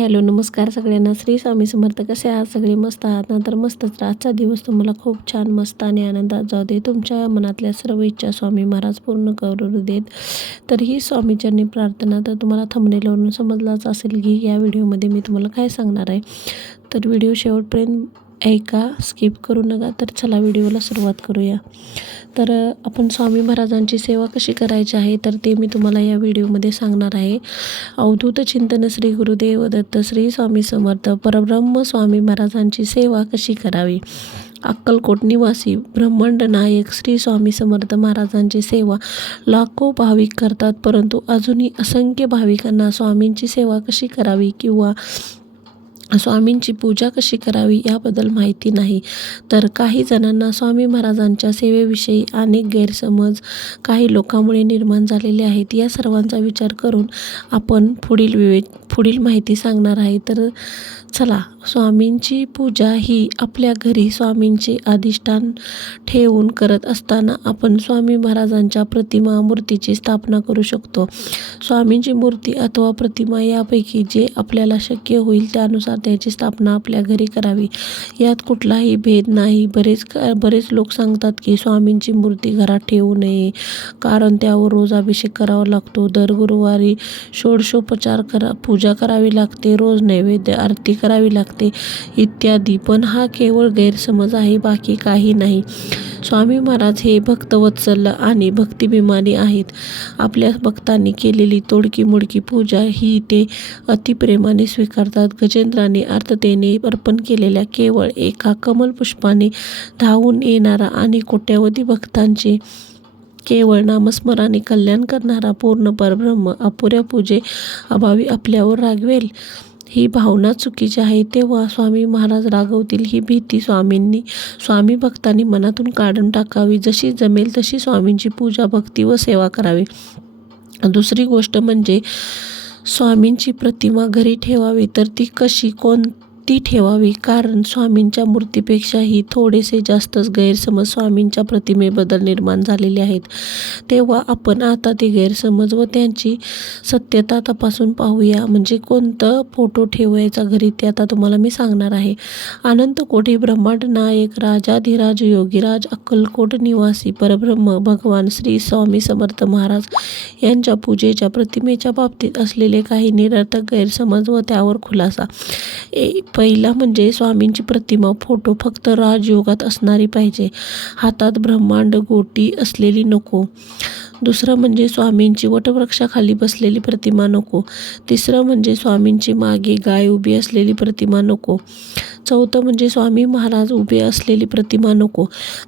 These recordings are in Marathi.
हॅलो नमस्कार सगळ्यांना. श्री स्वामी समर्थ. कसे आहात सगळे? मस्त आहात ना? तर मस्तच. आजचा दिवस तुम्हाला खूप छान मस्त आणि आनंदात जाऊ दे. तुमच्या मनातल्या सर्व इच्छा स्वामी महाराज पूर्ण करू देत. तर ही स्वामीचरणी प्रार्थना. तर तुम्हाला थंबनेलवरून समजलाच असेल की या व्हिडिओमध्ये मी तुम्हाला काय सांगणार आहे. तर व्हिडिओ शेवटपर्यंत ऐका, स्किप करू नका. तर चला व्हिडिओला सुरुवात करूया. तर आपण स्वामी महाराजांची सेवा कशी करायची आहे तर ते मी तुम्हाला या व्हिडिओमध्ये सांगणार आहे. अवधूत चिंतन श्री गुरुदेव दत्त श्री स्वामी समर्थ परब्रह्म स्वामी महाराजांची सेवा कशी करावी. अक्कलकोट निवासी ब्रह्मांड नायक श्री स्वामी समर्थ महाराजांची सेवा लाखो भाविक करतात, परंतु अजूनही असंख्य भाविकांना स्वामींची सेवा कशी करावी किंवा स्वामींची पूजा कशी करावी याबद्दल माहिती नाही. तर काही जणांना स्वामी महाराजांच्या सेवेविषयी अनेक गैरसमज काही लोकांमुळे निर्माण झालेले आहेत. या सर्वांचा विचार करून आपण पुढील माहिती सांगणार आहे. तर चला, स्वामींची पूजा ही आपल्या घरी स्वामींचे अधिष्ठान ठेवून करत असताना आपण स्वामी महाराजांच्या प्रतिमा मूर्तीची स्थापना करू शकतो. स्वामींची मूर्ती अथवा प्रतिमा यापैकी जे आपल्याला शक्य होईल त्यानुसार त्याची स्थापना आपल्या घरी करावी. यात कुठलाही भेद नाही. बरेच लोक सांगतात की स्वामींची मूर्ती घरात ठेवू नये कारण त्यावर रोज अभिषेक करावा लागतो, दर गुरुवारी षोडशोपचार पूजा करावी लागते, रोज नैवेद्य आरती करावी लागते इत्यादी. पण हा केवळ गैरसमज आहे, बाकी काही नाही. स्वामी महाराज हे भक्तवत्सल आणि भक्तिभिमानी आहेत. आपल्या भक्तांनी केलेली तोडकी मोडकी पूजा ही ते अतिप्रेमाने स्वीकारतात. गजेंद्राने अर्थतेने अर्पण केलेल्या केवळ एका कमलपुष्पाने धावून येणारा आणि कोट्यावधी भक्तांचे केवळ नामस्मराने कल्याण करणारा पूर्ण परब्रह्म अपुऱ्या पूजे अभावी आपल्यावर रागवेल ही भावना चुकीची आहे. तेव्हा स्वामी महाराज रागवतील ही भीती स्वामी भक्तांनी मनातून काढून टाकावी. जशी जमेल तशी स्वामींची पूजा, भक्ती व सेवा करावी. दुसरी गोष्ट म्हणजे स्वामींची प्रतिमा घरी ठेवावी तर ती कशी, कोणती ठेवावी. कारण स्वामींच्या मूर्तीपेक्षाही थोडेसे जास्तच गैरसमज स्वामींच्या प्रतिमेबद्दल निर्माण झालेले आहेत. तेव्हा आपण आता ते गैरसमज व त्यांची सत्यता तपासून पाहूया. म्हणजे कोणतं फोटो ठेवायचा घरी ते आता तुम्हाला मी सांगणार आहे. अनंत कोटी ब्रह्मांड नायक राजाधिराज योगीराज अक्कलकोट निवासी परब्रह्म भगवान श्री स्वामी समर्थ महाराज यांच्या पूजेच्या प्रतिमेच्या बाबतीत असलेले काही निरर्थक गैरसमज व त्यावर खुलासा. पहिला म्हणजे स्वामींची प्रतिमा फोटो फक्त राजयोगात असणारी पाहिजे, हातात ब्रह्मांड गोटी असलेली नको. दुसरं म्हणजे स्वामींची वटवृक्षाखाली बसलेली प्रतिमा नको. तिसरं म्हणजे स्वामींची मागे गाय उभी असलेली प्रतिमा नको. चौथं म्हणजे स्वामी महाराज उभे असलेली प्रतिमा नको.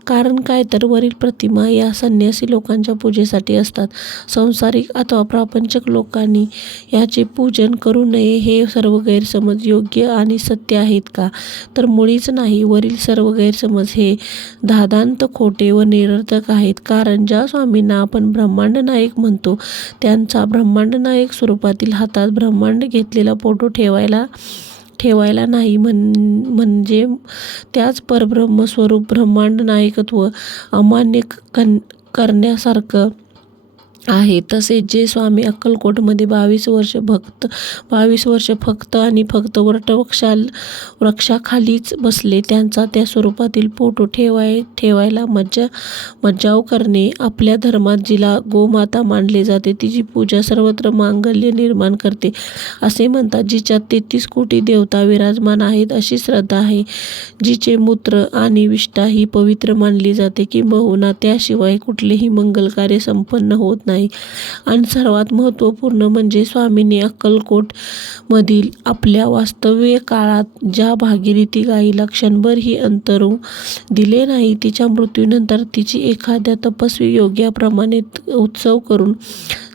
कारण काय तर वरील प्रतिमा या संन्यासी लोकांच्या पूजेसाठी असतात. संसारिक अथवा प्रापंचिक लोकांनी याचे पूजन करू नये. हे सर्व गैरसमज योग्य आणि सत्य आहेत का? तर मुळीच नाही. वरील सर्व गैरसमज हे धादांत खोटे व निरर्थक आहेत. कारण ज्या स्वामींना आपण ब्रह्मांड नायक म्हणतो त्यांचा ब्रह्मांड नायक स्वरूपातील हातात ब्रह्मांड घेतलेला फोटो ठेवायला नाही. म्हणजे त्याच परब्रह्म स्वरूप ब्रह्मांड नायकत्व अमान्य करण्यासारखं आहे. तसेच जे स्वामी अक्कलकोटमध्ये 22 वर्ष फक्त आणि फक्त वृक्षाखालीच बसले त्यांचा त्या स्वरूपातील फोटो ठेवायला मज्जाव करणे. आपल्या धर्मात जिला गोमाता मानले जाते तिची पूजा सर्वत्र मांगल्य निर्माण करते असे म्हणतात. जिच्यात 33 कोटी देवता विराजमान आहेत अशी श्रद्धा आहे. जिचे मूत्र आणि विष्ठा ही पवित्र मानली जाते, किंबहुना त्याशिवाय कुठलेही मंगल कार्य संपन्न होत नाही. आणि सर्वात महत्त्वपूर्ण म्हणजे स्वामींनी अक्कलकोट मधील आपल्या वास्तव्य काळात ज्या भागीरथी गायीला क्षणभरही अंतरू दिले नाही, तिच्या मृत्यूनंतर तिची एखाद्या तपस्वी योग्याप्रमाणे उत्सव करून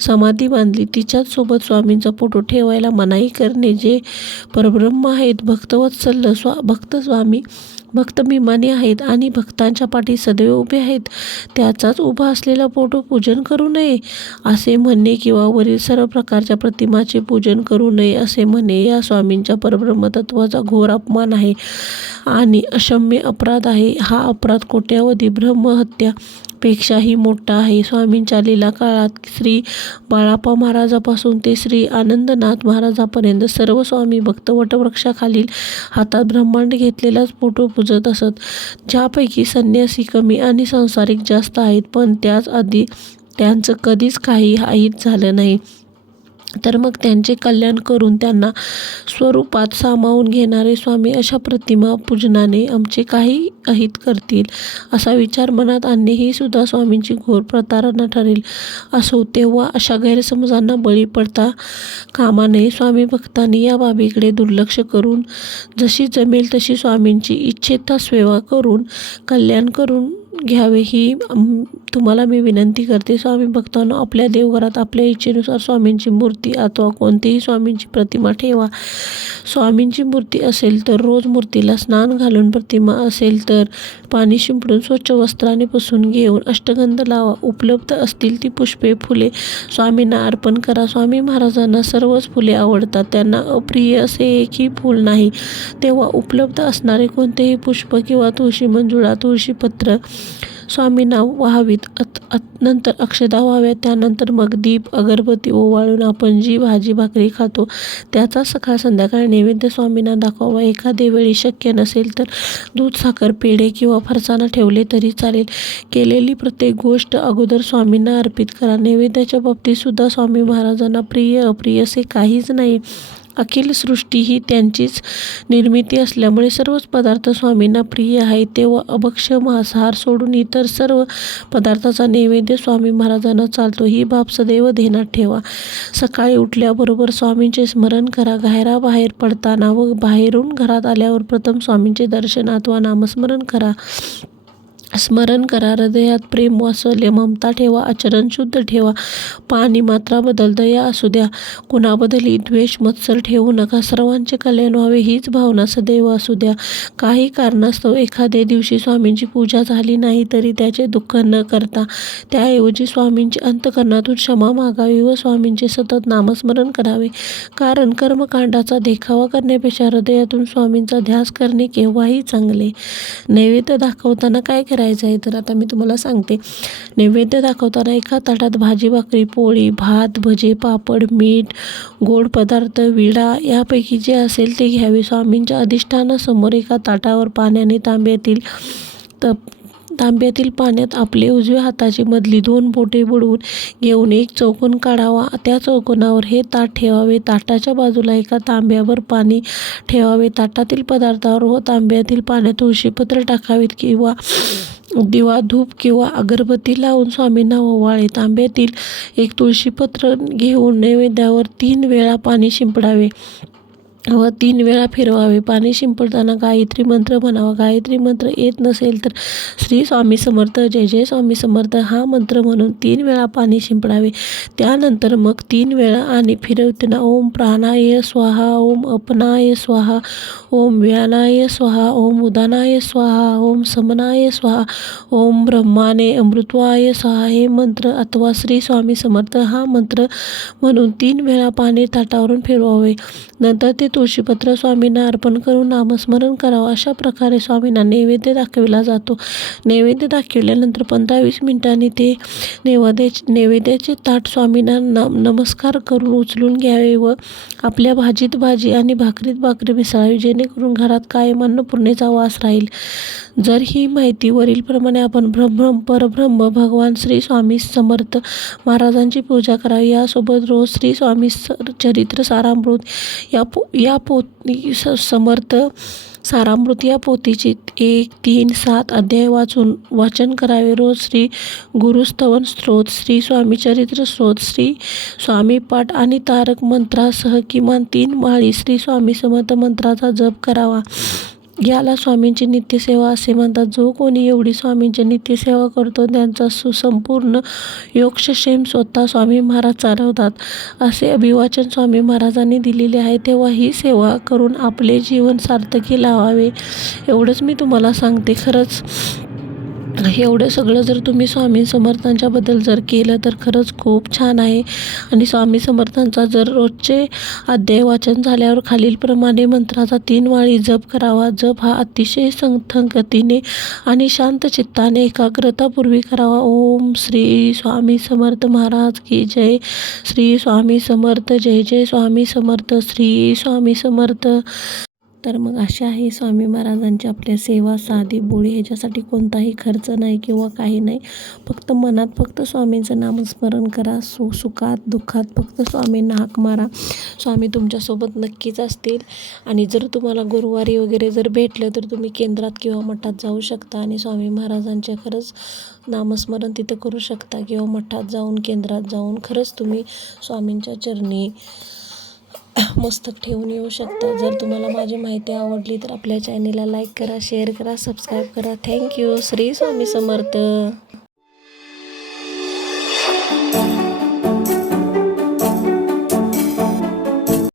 समाधी बांधली. तिच्याच सोबत स्वामींचा फोटो ठेवायला मनाई करणे. जे परब्रह्म आहेत, भक्तवत्सल स्वामी भक्तभिमानी आहेत आणि भक्तांच्या पाठी सदैव उभे आहेत, त्याचाच उभा असलेला फोटो पूजन करू नये असे म्हणणे किंवा वरील सर्व प्रकारच्या प्रतिमाचे पूजन करू नये असे म्हणणे या स्वामींच्या परब्रह्मतत्वाचा घोर अपमान आहे आणि अक्षम्य अपराध आहे. हा अपराध कोट्यावधी ब्रह्महत्या पेक्षाही मोठा आहे. स्वामींच्या लीला काळात श्री बाळाप्पा महाराजापासून ते श्री आनंदनाथ महाराजापर्यंत सर्व स्वामी भक्त वटवृक्षाखालील हातात ब्रह्मांड घेतलेलाच फोटो पूजत असत. ज्यापैकी संन्यासी कमी आणि संसारिक जास्त आहेत, पण त्याच आधी त्यांचं कधीच काही अहित झालं नाही. तर मग त्यांचे कल्याण करून त्यांना स्वरूपात सामावून घेणारे स्वामी अशा प्रतिमा पूजनाने आमचे काही अहित करतील असा विचार मनात आणणे ही सुद्धा स्वामींची घोर प्रतारणा ठरेल. असो, तेव्हा अशा गैरसमजांना बळी पडता कामा नये. स्वामी भक्तांनी या बाबीकडे दुर्लक्ष करून जशी जमेल तशी स्वामींची इच्छेता सेवा करून कल्याण करून घ्यावे ही तुम्हाला मी विनंती करते. स्वामी भक्तांनो, आपल्या देवघरात आपल्या इच्छेनुसार स्वामींची मूर्ती अथवा कोणतीही स्वामींची प्रतिमा ठेवा. स्वामींची मूर्ती असेल तर रोज मूर्तीला स्नान घालून, प्रतिमा असेल तर पाणी शिंपडून स्वच्छ वस्त्राने पुसून घेऊन अष्टगंध लावा. उपलब्ध असतील ती पुष्पे, फुले स्वामींना अर्पण करा. स्वामी महाराजांना सर्वच फुले आवडतात, त्यांना अप्रिय असे एकही फूल नाही. तेव्हा उपलब्ध असणारे कोणतेही पुष्प किंवा तुळशी मंजुळा, तुळशीपत्र स्वामींना व्हावीत. नंतर अक्षदा व्हाव्यात. त्यानंतर मग दीप अगरबत्ती ओवाळून आपण जी भाजी भाकरी खातो त्याचा सकाळ संध्याकाळ नैवेद्य स्वामींना दाखवावा. एखादे वेळी शक्य नसेल तर दूध, साखर, पेढे किंवा फरसाणा ठेवले तरी चालेल. केलेली प्रत्येक गोष्ट अगोदर स्वामींना अर्पित करा. नैवेद्याच्या बाबतीत सुद्धा स्वामी महाराजांना प्रिय अप्रिय असे काहीच नाही. अखिल सृष्टी ही त्यांचीच निर्मिती असल्यामुळे सर्वच पदार्थ स्वामींना प्रिय आहेत. तेव्हा अभक्ष्य मांसाहार सोडून इतर सर्व पदार्थाचा नैवेद्य स्वामी महाराजांना चालतो ही बाब सदैव ध्यानात ठेवा. सकाळी उठल्याबरोबर स्वामींचे स्मरण करा. घराबाहेर पडताना व बाहेरून घरात आल्यावर प्रथम स्वामींचे दर्शन अथवा नामस्मरण करा. स्मरण करा. हृदयात प्रेम, वात्सल्य, ममता ठेवा. आचरण शुद्ध ठेवा. पाणी मात्राबद्दल दया असू द्या. कुणाबद्दलही द्वेष, मत्सर ठेवू नका. सर्वांचे कल्याण व्हावे हीच भावना सदैव असू द्या. काही कारणास्तव एखाद्या दिवशी स्वामींची पूजा झाली नाही तरी त्याचे दुःख न करता त्याऐवजी स्वामींची अंतःकरणातून क्षमा मागावी व स्वामींचे सतत नामस्मरण करावे. कारण कर्मकांडाचा देखावा करण्यापेक्षा हृदयातून स्वामींचा ध्यास करणे केव्हाही चांगले. नैवेद्य दाखवताना काय करायचं आहे तर आता मी तुम्हाला सांगते. नैवेद्य दाखवताना एका ताटात भाजी, भाकरी, पोळी, भात, भजे, पापड, मीठ, गोड पदार्थ, विडा यापैकी जे असेल ते घ्यावे. स्वामींच्या अधिष्ठानासमोर एका ताटावर पाण्याने तांब्यातील पाण्यात आपले उजव्या हाताची मधली 2 बोटे बुडवून घेऊन एक चौकोन काढावा. त्या चौकोनावर हे ताट ठेवावे. ताटाच्या बाजूला एका तांब्यावर पाणी ठेवावे. ताटातील पदार्थावर व तांब्यातील पाण्यात तुळशीपत्र टाकावेत किंवा दिवा, धूप किंवा अगरबत्ती लावून स्वामींना ओवाळे. तांब्यातील एक तुळशीपत्र घेऊन नैवेद्यावर 3 वेळा पाणी शिंपडावे व 3 वेळा फिरवावे. पाणी शिंपडताना गायत्री मंत्र म्हणावा. गायत्री मंत्र येत नसेल तर श्री स्वामी समर्थ, जय जय स्वामी समर्थ हा मंत्र म्हणून 3 वेळा पाणी शिंपडावे. त्यानंतर मग 3 वेळा आणि फिरवताना ओम प्राणाय स्वाहा, ओम अपनाय स्वाहा, ओम व्यानाय स्वाहा, ओम उदानाय स्वाहा, ओम समनाय स्वाहा, ओम ब्रह्माने अमृतवाय स्वाहा हे मंत्र अथवा श्री स्वामी समर्थ हा मंत्र म्हणून 3 वेळा पाणी ताटावरून फिरवावे. नंतर ते तुळशीपत्र स्वामींना अर्पण करून नामस्मरण करावं. अशा प्रकारे स्वामींना नैवेद्य दाखविला जातो. नैवेद्य दाखविल्यानंतर 15-20 मिनिटांनी ते नैवेद्याचे ताट स्वामींना नमस्कार करून उचलून घ्यावे व आपल्या भाजीत भाजी आणि भाकरीत भाकरी मिसळावी, जेणेकरून घरात कायम अन्नपूर्णेचा वास राहील. जर ही माहिती वरीलप्रमाणे आपण परब्रह्म भगवान श्री स्वामी समर्थ महाराजांची पूजा करावी. यासोबत रोज श्री स्वामी चरित्र समर्थ सारामृत या पोथीचे 1, 3, 7 अध्याय वाचन करावे. रोज श्री गुरुस्तवन स्तोत्र, श्री स्वामी चरित्र स्तोत्र, श्री स्वामी पाठ आणि तारक मंत्रासह किमान 3 माळी श्री स्वामी समर्थ मंत्राचा जप करावा. याला स्वामींची नित्यसेवा असे म्हणतात. जो कोणी एवढी स्वामींची नित्यसेवा करतो त्यांचा सुसंपूर्ण योगक्षेम स्वतः स्वामी महाराज चालवतात असे अभिवाचन स्वामी महाराजांनी दिलेले आहे. तेव्हा ही सेवा करून आपले जीवन सार्थकी लावावे एवढंच मी तुम्हाला सांगते. खरंच एवढं सगळं जर तुम्ही स्वामी समर्थांच्याबद्दल जर केलं तर खरंच खूप छान आहे. आणि स्वामी समर्थांचा जर रोजचे अध्याय वाचन झाल्यावर खालीलप्रमाणे मंत्राचा 3 वेळी जप करावा. जप हा अतिशय संथगतीने आणि शांत चित्ताने एकाग्रतापूर्वी करावा. ओम श्री स्वामी समर्थ महाराज की जय. श्री स्वामी समर्थ. जय जय स्वामी समर्थ. श्री स्वामी समर्थ. तर मग अशा आहे स्वामी महाराजांची आपल्या सेवा साधी बोळी, ह्याच्यासाठी कोणताही खर्च नाही किंवा काही नाही. फक्त मनात फक्त स्वामींचं नामस्मरण करा. सुखात दुःखात फक्त स्वामींना हाक मारा. स्वामी तुमच्यासोबत नक्कीच असतील. आणि जर तुम्हाला गुरुवारी वगैरे जर भेटलं तर तुम्ही केंद्रात किंवा मठात जाऊ शकता आणि स्वामी महाराजांचे खरंच नामस्मरण तिथं करू शकता. किंवा मठात जाऊन केंद्रात जाऊन खरंच तुम्ही स्वामींच्या चरणी मस्तक ठेवून येऊ शकता. जर तुम्हाला माझी माहिती आवडली तर आपल्या चॅनेलला लाईक करा, शेअर करा, सबस्क्राईब करा. थँक्यू. श्री स्वामी समर्थ.